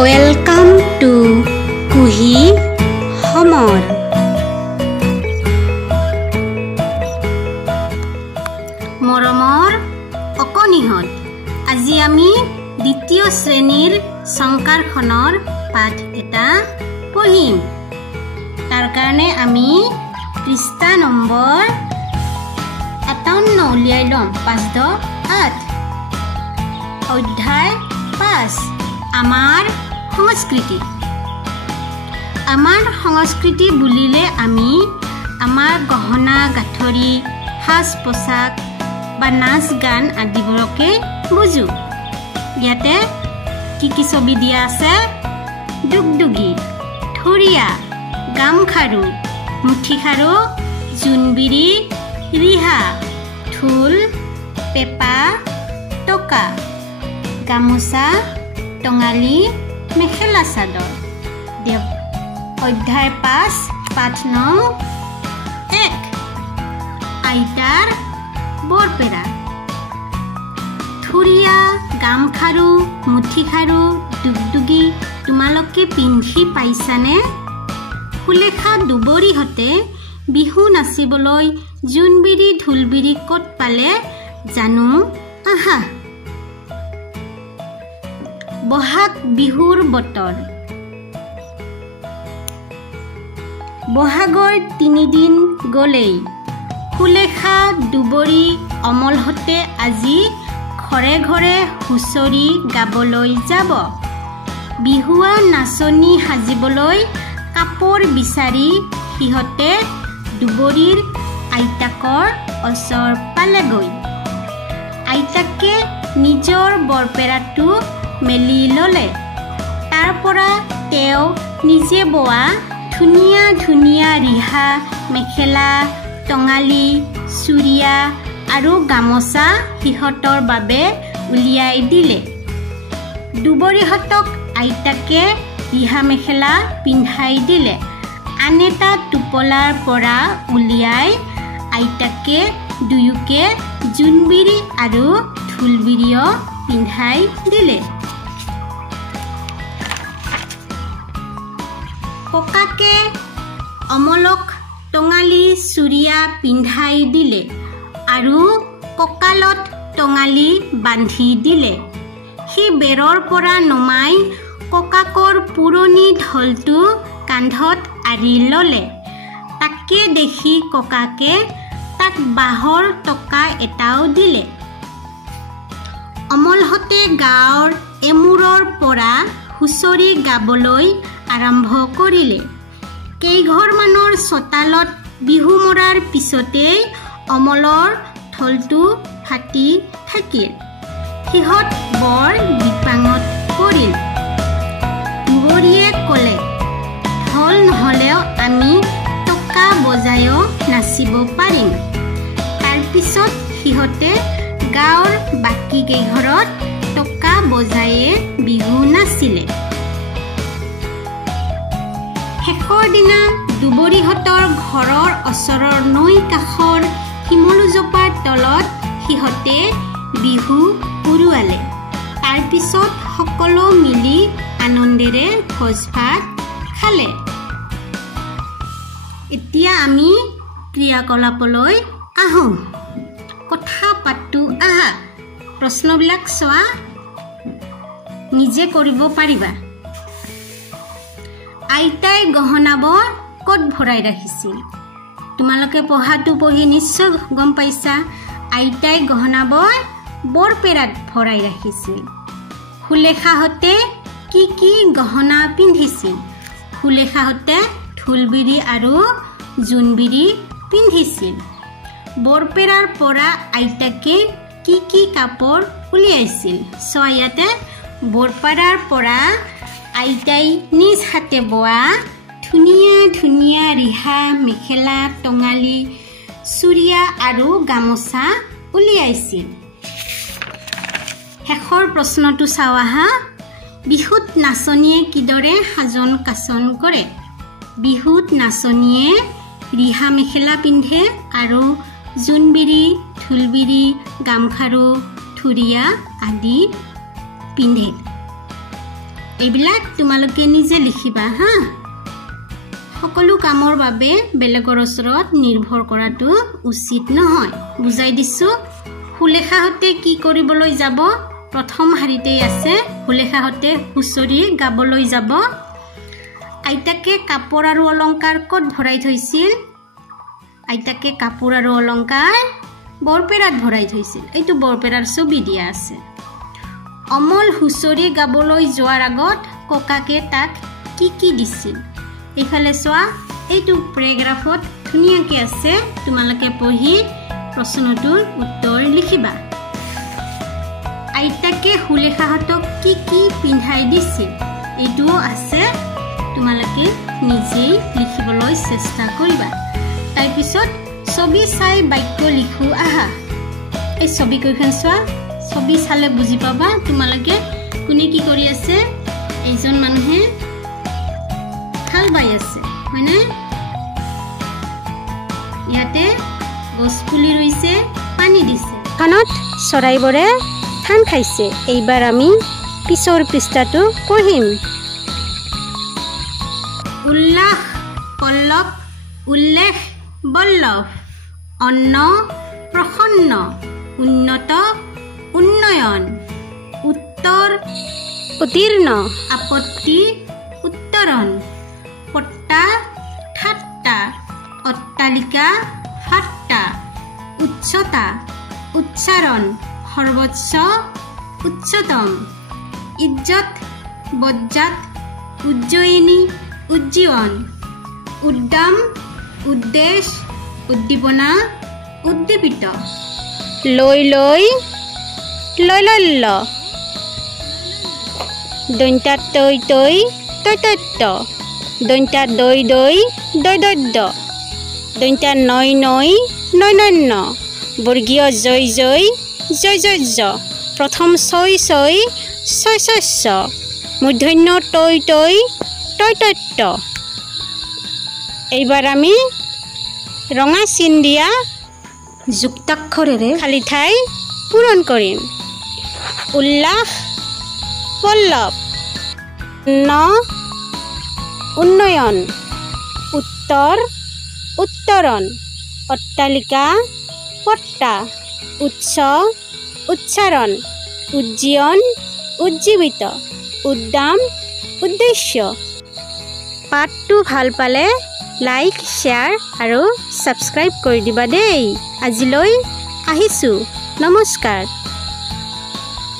Welcome to কুহি সমৰ। মৰমৰ অকণিহঁত, আজি আমি দ্বিতীয় শ্ৰেণীৰ সংস্কাৰখনৰ পাঠ এটা পঢ়িম। তাৰ কাৰণে আমি পৃষ্ঠা নম্বৰ ৫৭ উলিয়াই ল'ম। ৫-৮ অধ্যায় ৫ আমাৰ সংস্কৃতি। আমাৰ সংস্কৃতি বুলিলে আমি আমাৰ গহনা গাঁথৰি, সাজ পোছাক বা নাচ গান আদিবোৰকে বুজো। ইয়াতে কি কি ছবি দিয়া আছে? দুগদুগী, থুৰীয়া, গামখাৰু, মুঠিখাৰু, জোনবিৰি, ৰিহা, ঢোল, পেঁপা, টকা, গামোচা, টঙালি, মেখেলা চাদৰ। দিয়ক অধ্যায় ৫ পাঠ নং ১ আইতাৰ বৰপেৰা। থুৰীয়া, গামখাৰু, মুঠিখাৰু, দুগদুগী তোমালোকে পিন্ধি পাইছানে? সুলেখা দুবৰিহঁতে বিহু নাচিবলৈ জোনবিৰি ঢোলবিৰি ক'ত পালে জানো আহা। বহাগ বিহুৰ বতৰ। বহাগৰ ৩ দিন গ'লেই। সুলেখা দুবৰি অমলহঁতে আজি ঘৰে ঘৰে হুঁচৰি গাবলৈ যাব। বিহুৱা নাচনী সাজিবলৈ কাপোৰ বিচাৰি সিহঁতে দুবৰিৰ আইতাকৰ ওচৰ পালেগৈ। আইতাকে নিজৰ বৰপেৰাটো মেলি ল'লে। তাৰ পৰা তেওঁ নিজে বোৱা ধুনীয়া ধুনীয়া ৰিহা, মেখেলা, টঙালি, চুৰিয়া আৰু গামোচা সিহঁতৰ বাবে উলিয়াই দিলে। দুবৰিহঁতক আইতাকে ৰিহা মেখেলা পিন্ধাই দিলে। আন এটা টোপোলাৰ পৰা উলিয়াই আইতাকে দুয়োকে জোনবিৰি আৰু ঢোলবিৰিও পিন্ধাই দিলে। ককাকে অমলক টঙালি চুৰিয়া পিন্ধাই দিলে আৰু কঁকালত টঙালি বান্ধি দিলে। সি বেৰৰ পৰা নমাই ককাকৰ পুৰণি ঢোলটো কান্ধত আঁৰি ল'লে। তাকে দেখি ককাকে তাক বাঁহৰ টকা এটাও দিলে। অমলহঁতে গাঁৱৰ এমূৰৰ পৰা হুঁচৰি গাবলৈ আৰম্ভ কৰিলে। কেইঘৰমানৰ চোতালত বিহু মৰাৰ পিছতেই অমলৰ ঢোলটো ফাটি থাকিল। সিহঁত বৰ বিপাঙত পৰিল। দুবৰিয়ে ক'লে, ঢোল নহ'লেও আমি টকা বজায়ো নাচিব পাৰিম। তাৰপিছত সিহঁতে গাঁৱৰ বাকী কেইঘৰত টকা বজায়ে বিহু নাচিলে। শেষৰ দিনা দুবৰিহঁতৰ ঘৰৰ ওচৰৰ নৈ কাষৰ শিমলুজোপাৰ তলত সিহঁতে বিহু উৰুৱালে। তাৰপিছত সকলো মিলি আনন্দেৰে ভোজ ভাত খালে। এতিয়া আমি ক্ৰিয়াকলাপলৈ আহোঁ। কথা পাতোঁ আহা। প্ৰশ্নবিলাক চোৱা, নিজে কৰিব পাৰিবা। আইতাই গহনাবোৰ ক'ত ভৰাই ৰাখিছিল? তোমালোকে পঢ়াটো পঢ়ি নিশ্চয় গম পাইছা। আইতাই গহনাবোৰ বৰপেৰাত ভৰাই ৰাখিছিল। সুলেখাহঁতে কি কি গহনা পিন্ধিছিল? সুলেখাহঁতে ঢোলবিৰি আৰু জোনবিৰি পিন্ধিছিল। বৰপেৰাৰ পৰা আইতাকে কি কি কাপোৰ উলিয়াইছিল? চোৱা ইয়াতে, বৰপেৰাৰ পৰা আইতাই নিজ হাতে বোৱা ধুনীয়া ধুনীয়া ৰিহা, মেখেলা, টঙালি, চুৰিয়া আৰু গামোচা উলিয়াইছিল। শেষৰ প্ৰশ্নটো চাওঁ আহা। বিহুত নাচনীয়ে কিদৰে সাজোন কাচোন কৰে? বিহুত নাচনীয়ে ৰিহা মেখেলা পিন্ধে আৰু জোনবিৰি, ঢোলবিৰি, গামখাৰু, থুৰীয়া আদি পিন্ধে। এইবিলাক তোমালোকে নিজে লিখিবা হা সকলো কামৰ বাবে বেলেগৰ ওচৰত নিৰ্ভৰ কৰাটো উচিত নহয় বুজাই দিছো হুলেখাহতে কি কৰিবলৈ যাব প্ৰথম হাৰিতে আছে হুলেখাহতে হুঁচৰি গাবলৈ যাব আইতাকে কাপোৰ আৰু অলংকাৰ ক'ত ভৰাই থৈছিল আইতাকে কাপোৰ আৰু অলংকাৰ বৰপেৰাত ভৰাই থৈছিল এইটো বৰপেৰাৰ ছবি দিয়া আছে অমল হুঁচৰি গাবলৈ যোৱাৰ আগত ককাকে তাক কি কি দিছিল এইফালে চোৱা এইটো প্যাৰাগ্ৰাফত ধুনীয়াকৈ আছে তোমালোকে পঢ়ি প্ৰশ্নটোৰ উত্তৰ লিখিবা আইতাকে হুলেখাহতক কি কি পিন্ধাই দিছিল এইটোও আছে তোমালোকে নিজেই লিখিবলৈ চেষ্টা কৰিবা তাৰপিছত ছবি চাই বাক্য লিখো আহা এই ছবি কইখন চোৱা ছবি চালে বুজি পাবা তোমালোকে কোনে কি কৰি আছে এইজন মানুহে হাল বাই আছে হয়নে ইয়াতে গছপুলি ৰুইছে পানী দিছে কাণত চৰাইবোৰে ধান খাইছে এইবাৰ আমি পিছৰ পৃষ্ঠাটো পঢ়িম উল্লাস পল্লৱ উল্লেখ বল্লভ অন্ন প্ৰসন্ন উন্নত উন্নয়ন উত্তৰ উত্তীৰ্ণ আপত্তি উত্তৰণ পট্টা ঠাট্টা অট্টালিকা ফাট্টা উচ্চতা উচ্চাৰণ সৰ্বোচ্চ উচ্চতম ইজ্জত বজ্জাত উজ্জয়িনী উজ্জীৱন উদ্যম উদ্দেশ উদ্দীপনা উদ্দীপিত লৈ লৈ লৈলল্য দন্তা তৈ তৈ তৈতত্য দন্তা দৈ দৈ দৈদদ্য দন্তা নৈ নৈ নৈনন্য বৰ্গীয় জয় জয় জয় জয় প্ৰথম ছয় ছয় ছয় শস্য মূৰ্ধন্য তৈ তৈ তৈতত্য এইবাৰ আমি ৰঙা চিন দিয়া যুক্তাক্ষৰেৰে খালী ঠাই পূৰণ কৰিম উল্লাস পল্লৱ উন্নয়ন উত্তৰ উত্তৰণ অট্টালিকা পট্টা উচ্চ উচ্চাৰণ উজ্জীৱন উজ্জীৱিত উদ্যম উদ্দেশ্য পাঠটো ভাল পালে লাইক শ্বেয়াৰ আৰু ছাবস্ক্ৰাইব কৰি দিবা দেই আজিলৈ আহিছোঁ নমস্কাৰ